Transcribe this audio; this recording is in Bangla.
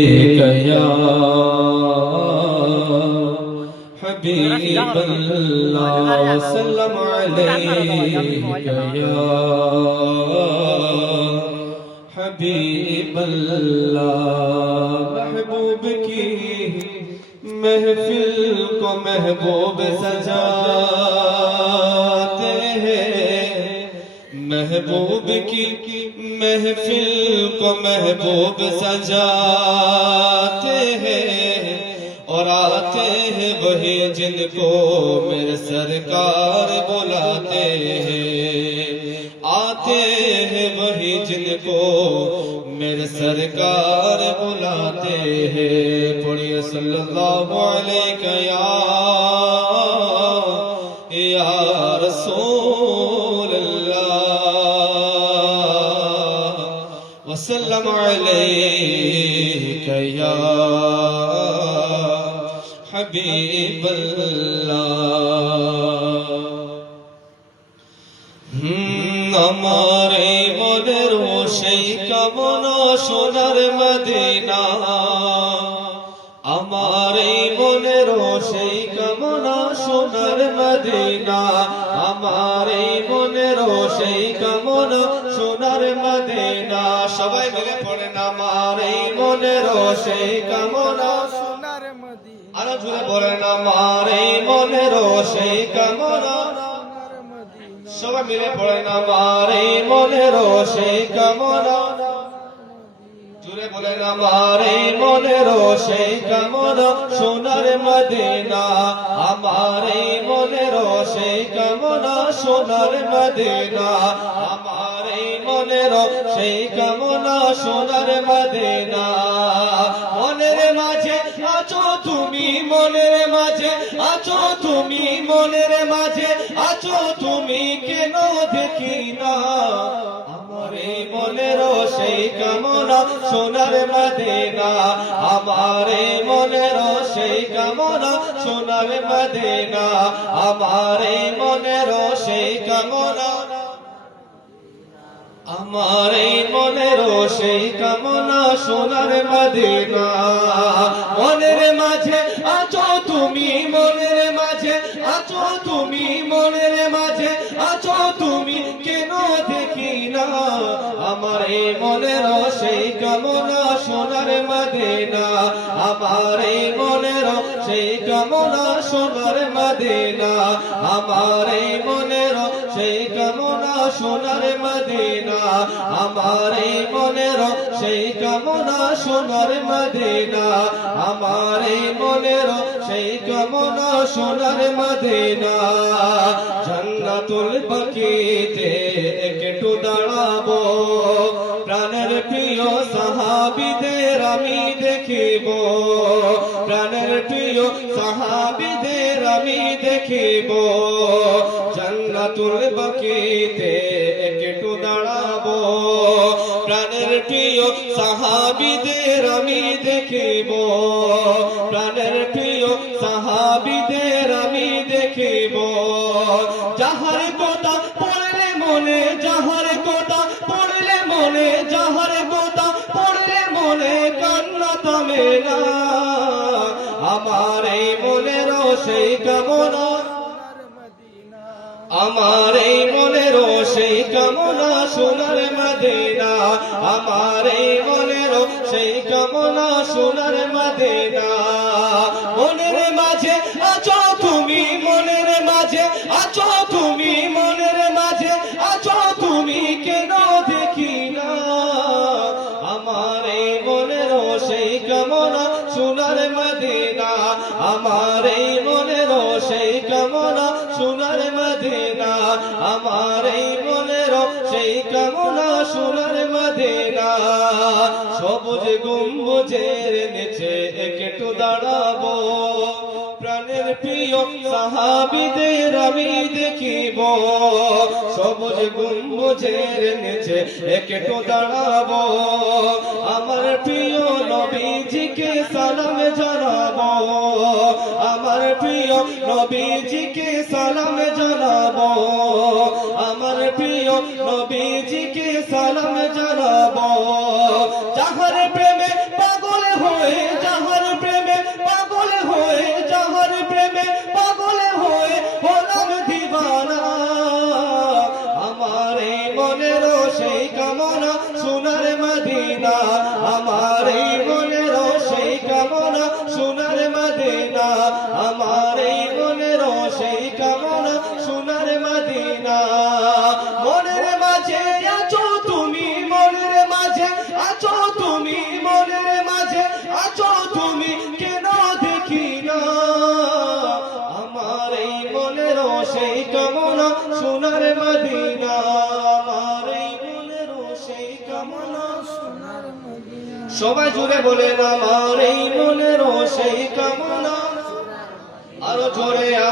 या हबीब अल्लाह सल्लम अलैका या हबीब अल्लाह। महबूब की महफिल को महबूब सजाते हैं, महबूब की महफिल को महबूब सजाते हैं, और आते हैं वही जिनको मेरे सरकार बुलाते हैं, आते हैं वही जिनको मेरे सरकार बुलाते हैं। पढ़िए सल्लल्लाहु अलैहि या रसूल अल्लाह वसल्लम अलैका या हबीब अल्लाह। আমারে মনের সেই কামনা সোনার মদিনা, আমারে মনের সেই কামনা সোনার মদিনা, আমারে মনের সেই কামনা সোনার মদিনা। সবাই মিলে পড়েন আমারে মনের সেই কামনা সোনার মদিনা। আরো জোরে বলেন আমারে মনের সেই কামনা। সবাই মিলে পড়েন আমারে মনের সেই কামনা। জোরে বলেন আমারে মনের সেই কামনা সোনার মদিনা, আমারে মনের সেই কামনা সোনার মদিনা, আমারে মনের সেই কামনা সোনার মদিনা। মনের মাঝে আছো তুমি, মনের মাঝে আছো তুমি, মনের মাঝে আছো তুমি, কেন দেখি না আমারে মনের সেই কামনা সোনার মদিনা, আমারে মনের সেই কামনা সোনার মদিনা, আমারে মনের সেই কামনা, আমারে মনের সেই কামনা সোনার মদিনা। মনের মাঝে আছো তুমি, মনের মাঝে আছো তুমি, মনের মাঝে আছো তুমি, কেন দেখি না আমারে মনের সেই কামনা সোনার মদিনা, আমারে মনের সেই কামনা সোনার মদিনা, আমারে মনের সেই কামনা সোনার মদিনা, আমারে মনের সেই কামনা সোনার মদিনা, আমারে মনের সেই কামনা সোনার মদিনা। জান্নাতুল বাকিতে একটু দাঁড়াবো, প্রাণের প্রিয় সাহাবীদের আমি দেখিব, প্রাণের প্রিয় সাহাবীদের আমি দেখিব। জান্নাতুল বাকিতে একটু দাঁড়াবো, প্রাণের প্রিয় সাহাবীদের আমি দেখিব, প্রাণের প্রিয় সাহাবীদের আমি দেখিব। যাহার কথা পড়লে মনে, যাহার কথা পড়লে মনে, যাহার কথা পড়লে মনে কান্না থামে না, আমার এই মনের সেই কামনা, আমার এই মনের সেই কামনা সোনার মদিনা, আমার এই মনের সেই কামনা সোনার মদিনা। মনের মাঝে আছো তুমি, মনের মাঝে আছো তুমি, মনের মাঝে আছো তুমি, কেন দেখি না আমার এই মনের সেই কামনা সোনার মদিনা, আমার এই মনের সেই কামনা সোনার মদিনা, আমার এই মনের সেই কামনা সোনার মদিনা। সবুজ গম্বুজের নিচে একটু দাঁড়াবো, প্রাণের প্রিয় সাহাবীদের আমি দেখিব, সবুজ গম্বুজের নিচে একটু দাঁড়াবো, আমার প্রিয় নবীজিকে সালাম জানাবো, আমার প্রিয় নবীজিকে সালাম জানাবো, আমার প্রিয় নবীজিকে সালাম জানাবো। যাহার প্রেমে পাগল হয়ে মদিনা আমার এই মনের সেই কামনা সোনার মদিনা আমার এই মনের সেই কামনা সোনার মদিনা মনের মাঝে আছো তুমি মনের মাঝে আছো তুমি মনের মাঝে আছো তুমি কেন দেখি না আমার এই মনের সেই কামনা সোনার মদিনা আমার এই মনের সেই কামনা সোনার মদিনা সবাই জুড়ে বলেন আমার এই মনের সেই কামনা আরো জোরে আমার